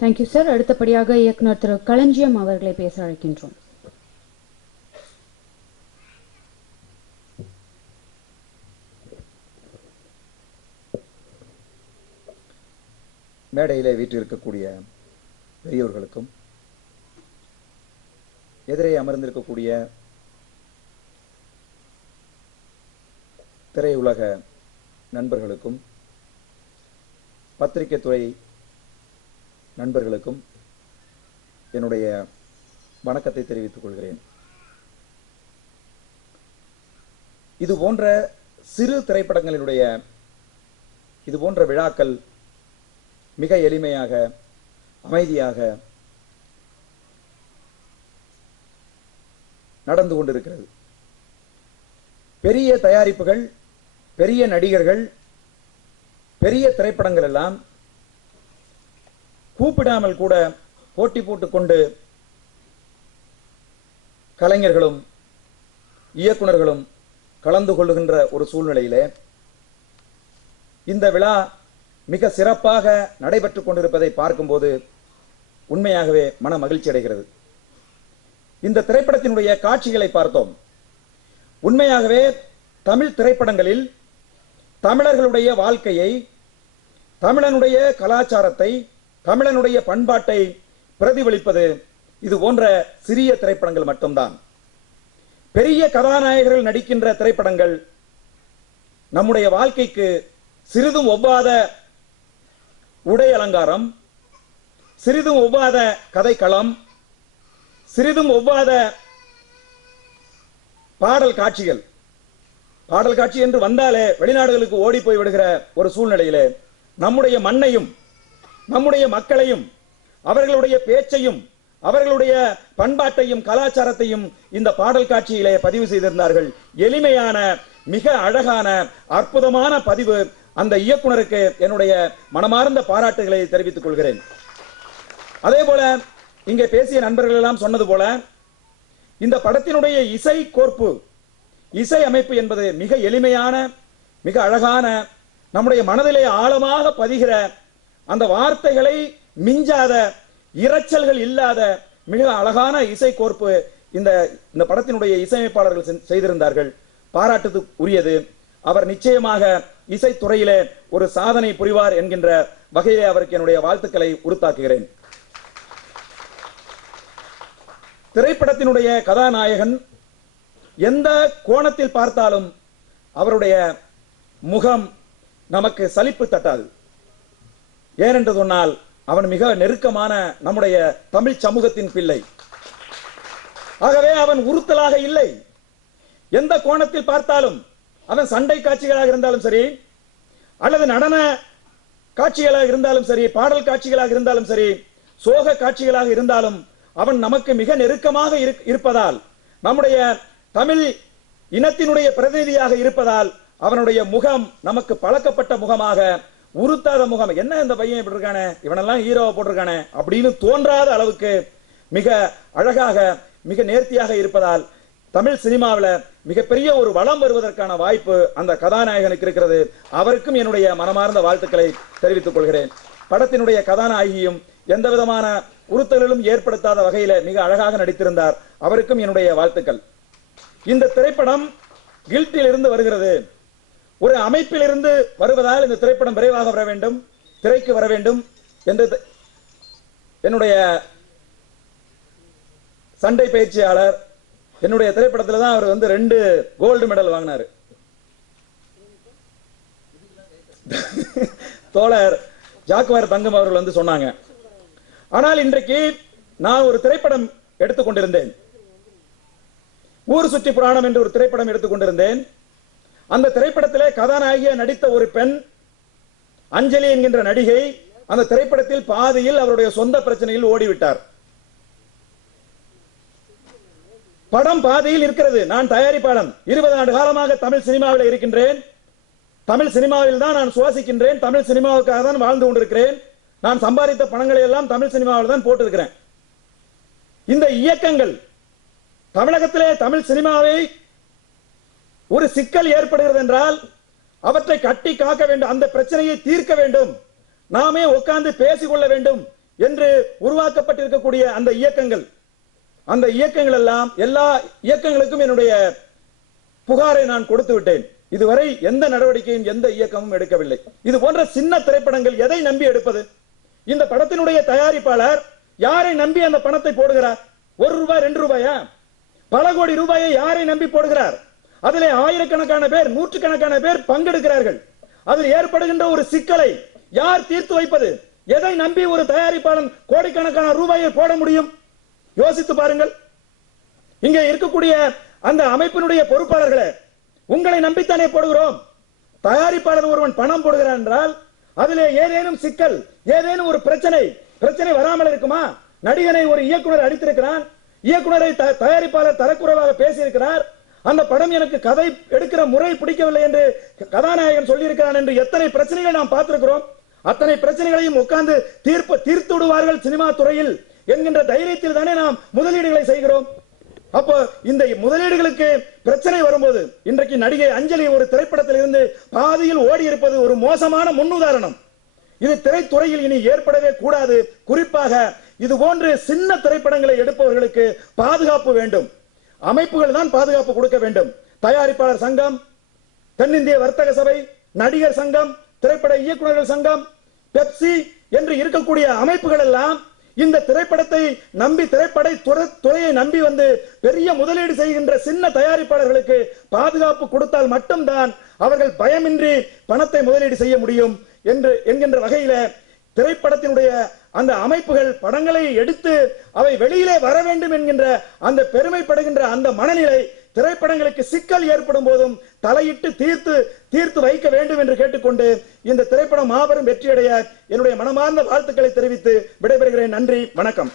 Thank you sir. அடுத்தபடியாக இயக்குனர் திரு களஞ்சியம் அவர்களை பேச அழைக்கின்றோம். மேடையிலே வீற்றிருக்கக்கூடிய பெரியோர்களுக்கும் எதிரே அமர்ந்திருக்கக்கூடிய திரையுலக நண்பர்களுக்கும் பத்திரிகை துறை நண்பர்களுக்கும் என்னுடைய வணக்கத்தை தெரிவித்துக் கொள்கிறேன். இது போன்ற சிறு திரைப்படங்களினுடைய இது போன்ற விழாக்கள் மிக எளிமையாக அமைதியாக நடந்து கொண்டிருக்கிறது. பெரிய தயாரிப்புகள், பெரிய நடிகர்கள், பெரிய திரைப்படங்கள் எல்லாம் கூப்பிடாமல் கூட போட்டி போட்டுக்கொண்டு கலைஞர்களும் இயக்குனர்களும் கலந்து கொள்ளுகின்ற ஒரு சூழ்நிலையிலே இந்த விழா மிக சிறப்பாக நடைபெற்றுக் கொண்டிருப்பதை பார்க்கும்போது உண்மையாகவே மன மகிழ்ச்சி அடைகிறது. இந்த திரைப்படத்தினுடைய காட்சிகளை பார்த்தோம். உண்மையாகவே தமிழ் திரைப்படங்களில் தமிழர்களுடைய வாழ்க்கையை, தமிழனுடைய கலாச்சாரத்தை, தமிழனுடைய பண்பாட்டை பிரதிபலிப்பது இது போன்ற சிறிய திரைப்படங்கள் மட்டும்தான். பெரிய கதாநாயகர்கள் நடிக்கின்ற திரைப்படங்கள் நம்முடைய வாழ்க்கைக்கு சிறிதும் ஒவ்வாத உடை அலங்காரம், சிறிதும் ஒவ்வாத கதைக்களம், சிறிதும் ஒவ்வாத பாடல் காட்சிகள். பாடல் காட்சி என்று வந்தாலே வெளிநாடுகளுக்கு ஓடி போய் விடுகிற ஒரு சூழ்நிலையிலே நம்முடைய மண்ணையும் நம்முடைய மக்களையும் அவர்களுடைய பேச்சையும் அவர்களுடைய பண்பாட்டையும் கலாச்சாரத்தையும் இந்த பாடல் காட்சியிலே பதிவு செய்திருந்தார்கள். எளிமையான மிக அழகான அற்புதமான பதிவு. அந்த இயக்குனருக்கு என்னுடைய மனமார்ந்த பாராட்டுகளை தெரிவித்துக் கொள்கிறேன். அதே போல இங்கே பேசிய நண்பர்கள் எல்லாம் சொன்னது போல இந்த படத்தினுடைய இசை கோர்ப்பு, இசை அமைப்பு என்பது மிக எளிமையான மிக அழகான நம்முடைய மனதிலே ஆழமாக பதிகிற அந்த வார்த்தைகளை மிஞ்சாத இரைச்சல்கள் இல்லாத மிக அழகான இசை கோர்ப்பு இந்த படத்தினுடைய இசையமைப்பாளர்கள் செய்திருந்தார்கள். பாராட்டுக்கு உரியது. அவர் நிச்சயமாக இசைத்துறையிலே ஒரு சாதனை புரிவார் என்கின்ற வகையிலே அவருக்கு என்னுடைய வாழ்த்துக்களை உறுத்தாக்குகிறேன். திரைப்படத்தினுடைய கதாநாயகன் எந்த கோணத்தில் பார்த்தாலும் அவருடைய முகம் நமக்கு சலிப்பு தட்டாது. ஏனென்று சொன்னால் அவன் மிக நெருக்கமான நம்முடைய தமிழ் சமூகத்தின் பிள்ளை. ஆகவே அவன் உறுத்தலாக இல்லை. எந்த கோணத்தில் பார்த்தாலும் அவன் சண்டை காட்சிகளாக இருந்தாலும் சரி, அல்லது நடன காட்சிகளாக இருந்தாலும் சரி, பாடல் காட்சிகளாக இருந்தாலும் சரி, சோக காட்சிகளாக இருந்தாலும் அவன் நமக்கு மிக நெருக்கமாக இருப்பதால், நம்முடைய தமிழ் இனத்தினுடைய பிரதிநிதியாக இருப்பதால் அவனுடைய முகம் நமக்கு பழக்கப்பட்ட முகமாக, உறுத்தாத முகம். என்ன இந்த பையன் இப்படி இருக்கானே, இவனெல்லாம் ஹீரோவை போட்டிருக்கானே அப்படின்னு தோன்றாத அளவுக்கு மிக அழகாக மிக நேர்த்தியாக இருப்பதால் தமிழ் சினிமாவில் மிகப்பெரிய ஒரு வளம் வருவதற்கான வாய்ப்பு அந்த கதாநாயகனுக்கு இருக்கிறது. அவருக்கும் என்னுடைய மனமார்ந்த வாழ்த்துக்களை தெரிவித்துக் கொள்கிறேன். படத்தினுடைய கதாநாயகியும் எந்த விதமான உறுத்தல்களும் ஏற்படுத்தாத வகையில மிக அழகாக நடித்திருந்தார். அவருக்கும் என்னுடைய வாழ்த்துக்கள். இந்த திரைப்படம் கில்ட்டில் இருந்து வருகிறது. ஒரு அமைப்பில் இருந்து வருவதால் இந்த திரைப்படம் விரைவாக வர வேண்டும், திரைக்கு வர வேண்டும் என்று என்னுடைய சண்டை பயிற்சியாளர் என்னுடைய திரைப்படத்தில் தான் அவர் 2 கோல்டு மெடல் வாங்கினார். தோழர் ஜாக்குவார் தங்கம் அவர்கள் சொன்னாங்க. ஆனால் இன்றைக்கு நான் ஒரு திரைப்படம் எடுத்துக்கொண்டிருந்தேன். ஊர் சுற்றி புராணம் என்று ஒரு திரைப்படம் எடுத்துக்கொண்டிருந்தேன். அந்த திரைப்படத்திலே கதாநாயகியா நடித்த ஒரு பெண் அஞ்சலி என்கின்ற நடிகை அந்த திரைப்படத்தில் பாதியில் அவருடைய சொந்த பிரச்சனையில் ஓடிவிட்டார். படம் பாதியில் இருக்கிறது. நான் தயாரிப்பாளன், 20 ஆண்டு காலமாக தமிழ் சினிமாவில் இருக்கின்றேன். தமிழ் சினிமாவில் தான் நான் சுவாசிக்கின்றேன். தமிழ் சினிமாவுக்காக தான் வாழ்ந்து கொண்டிருக்கிறேன். நான் சம்பாதித்த பணங்களை எல்லாம் தமிழ் சினிமாவில் தான் போட்டிருக்கிறேன். இந்த இயக்கங்கள் தமிழகத்திலே தமிழ் சினிமாவை ஒரு சிக்கல் ஏற்படுகிறது என்றால் அவற்றை கட்டி காக்க வேண்டும், அந்த பிரச்சனையை தீர்க்க வேண்டும், நாமே உட்கார்ந்து பேசிக்கொள்ள வேண்டும் என்று உருவாக்கப்பட்டிருக்கக்கூடிய அந்த இயக்கங்கள் எல்லாம் எல்லா இயக்கங்களுக்கும் என்னுடைய புகாரை நான் கொடுத்து விட்டேன். இதுவரை எந்த நடவடிக்கையும் எந்த இயக்கமும் எடுக்கவில்லை. இது போன்ற சின்ன திரைப்படங்கள் எதை நம்பி எடுப்பது? இந்த படத்தினுடைய தயாரிப்பாளர் யாரை நம்பி அந்த பணத்தை போடுகிறார்? 1 ரூபாய் 2 ரூபாயா? பல கோடி ரூபாயை யாரை நம்பி போடுகிறார்? அதிலே ஆயிரக்கணக்கான பேர், நூற்றுக்கணக்கான பேர் பங்கெடுக்கிறார்கள். அதில் ஏற்படுகின்ற ஒரு சிக்கலை யார் தீர்த்து வைப்பது? எதை நம்பி ஒரு தயாரிப்பாளன் கோடிக்கணக்கான ரூபாயை போட முடியும்? யோசித்து பாருங்கள். இங்கே இருக்கக்கூடிய அந்த அமைப்பினுடைய பொறுப்பாளர்களே, உங்களை நம்பித்தானே போடுகிறோம். தயாரிப்பாளர் ஒருவன் பணம் போடுகிறான் என்றால் அதிலே ஏதேனும் சிக்கல், ஏதேனும் ஒரு பிரச்சனை வராமல் இருக்குமா? நடிகனை ஒரு இயக்குனர் அடித்திருக்கிறான், இயக்குனரை தயாரிப்பாளர் தரக்குறைவாக பேசியிருக்கிறார், அந்த படம் எனக்கு கதை எடுக்கிற முறை பிடிக்கவில்லை என்று கதாநாயகன் சொல்லியிருக்கிறான் என்று எத்தனை பிரச்சனைகள் நாம் பார்த்திருக்கிறோம். அத்தனை பிரச்சனைகளையும் உட்கார்ந்து தீர்த்து விடுவார்கள் சினிமா துறையில் என்கின்ற தைரியத்தில் தானே நாம் முதலீடுகளை செய்கிறோம். அப்போ இந்த முதலீடுகளுக்கு பிரச்சனை வரும்போது, இன்றைக்கு நடிகை அஞ்சலி ஒரு திரைப்படத்தில் இருந்து பாதியில் ஓடி இருப்பது ஒரு மோசமான முன்னுதாரணம். இது திரைத்துறையில் இனி ஏற்படவே கூடாது. குறிப்பாக இது போன்று சின்ன திரைப்படங்களை எடுப்பவர்களுக்கு பாதுகாப்பு வேண்டும். அமைப்புகள் தான் பாதுகாப்பு கொடுக்க வேண்டும். தயாரிப்பாளர் சங்கம், தென்னிந்திய வர்த்தக சபை, நடிகர் சங்கம், திரைப்பட இயக்குநர்கள் சங்கம், பெப்சி என்று இருக்கக்கூடிய அமைப்புகள் எல்லாம் இந்த திரைப்படத்தை நம்பி, திரைப்பட துறையை நம்பி வந்து பெரிய முதலீடு செய்கின்ற சின்ன தயாரிப்பாளர்களுக்கு பாதுகாப்பு கொடுத்தால் மட்டும்தான் அவர்கள் பயமின்றி பணத்தை முதலீடு செய்ய முடியும் என்கின்ற வகையில திரைப்படத்தினுடைய அந்த அமைப்புகள் படங்களை எடுத்து அவை வெளியிலே வர வேண்டும் என்கின்ற அந்த பெருமைப்படுகின்ற அந்த மனநிலை திரைப்படங்களுக்கு சிக்கல் ஏற்படும் போதும் தலையிட்டு தீர்த்து வைக்க வேண்டும் என்று கேட்டுக்கொண்டு இந்த திரைப்படம் மாபெரும் வெற்றியடைய என்னுடைய மனமார்ந்த வாழ்த்துக்களை தெரிவித்து விடைபெறுகிறேன். நன்றி, வணக்கம்.